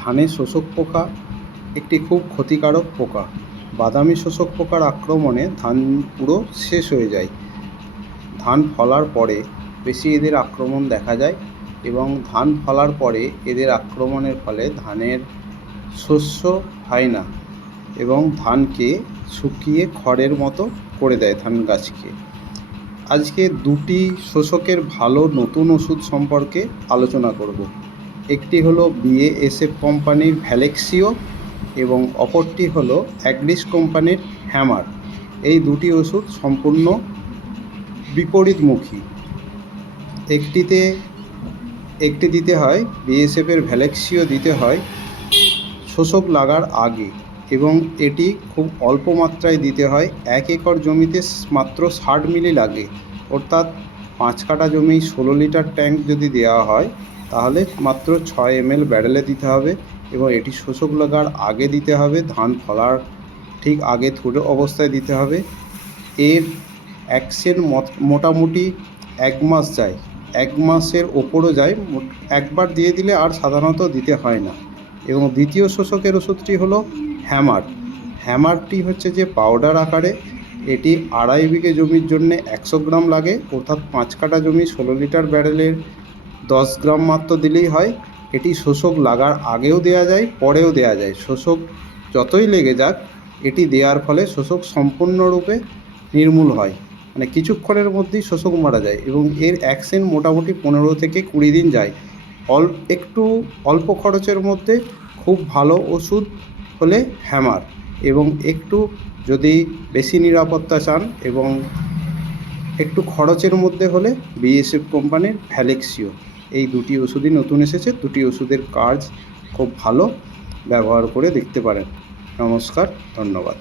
ধানে শোষক পোকা একটি খুব ক্ষতিকারক পোকা। বাদামি শোষক পোকার আক্রমণে ধান পুরো শেষ হয়ে যায়। ধান ফলার পরে বেশি এদের আক্রমণ দেখা যায় এবং ধান ফলার পরে এদের আক্রমণের ফলে ধানের শস্য হয় না এবং ধানকে শুকিয়ে খড়ের মতো করে দেয় ধান গাছকে। আজকে দুটি শোষকের ভালো নতুন ওষুধ সম্পর্কে আলোচনা করব। একটি হলো BASF কোম্পানির ভ্যালেক্সিও এবং অপরটি হলো অ্যাগ্রিস কোম্পানির হ্যামার। এই দুটি ওষুধ সম্পূর্ণ বিপরীতমুখী। একটি দিতে হয় BASF-এর ভ্যালেক্সিও দিতে হয় শোষক লাগার আগে এবং এটি খুব অল্প মাত্রায় দিতে হয়। 1 একর জমিতে মাত্র 60 মিলি লাগে, অর্থাৎ 5 কাঠা জমি 16 লিটার ট্যাঙ্ক যদি দেওয়া হয় তাহলে মাত্র 6 ml ব্যারেলে দিতে হবে এবং এটি শোষক লাগার আগে দিতে হবে, ধান ফলার ঠিক আগে থুড়ে অবস্থায় দিতে হবে। এর অ্যাকশন মোটামুটি 1 মাস যায়, 1 মাসের ওপরও যায়। একবার দিয়ে দিলে আর সাধারণত দিতে হয় না। এবং দ্বিতীয় শোষকের ওষুধটি হলো হ্যামার। হ্যামারটি হচ্ছে যে পাউডার আকারে, এটি 2.5 বিঘে জমির জন্য 100 গ্রাম লাগে, অর্থাৎ 5 কাঠা জমি 16 লিটার ব্যারেলের 10 গ্রাম মাত্র দিলেই হয়। এটি শোষক লাগার আগেও দেওয়া যায়, পরেও দেওয়া যায়। শোষক যতই লেগে যাক, এটি দেওয়ার ফলে শোষক সম্পূর্ণরূপে নির্মূল হয়, মানে কিছুক্ষণের মধ্যেই শোষক মারা যায় এবং এর অ্যাকশন মোটামুটি 15 থেকে 20 দিন যায়। একটু অল্প খরচের মধ্যে খুব ভালো ওষুধ হলে হ্যামার, এবং একটু যদি বেশি নিরাপত্তা চান এবং একটু খরচের মধ্যে হলে BASF কোম্পানির ভ্যালেক্সিও। এই দুটি ওষুধই নতুন এসেছে। দুটি ওষুধের কাজ খুব ভালো, ব্যবহার করে দেখতে পারেন। নমস্কার, ধন্যবাদ।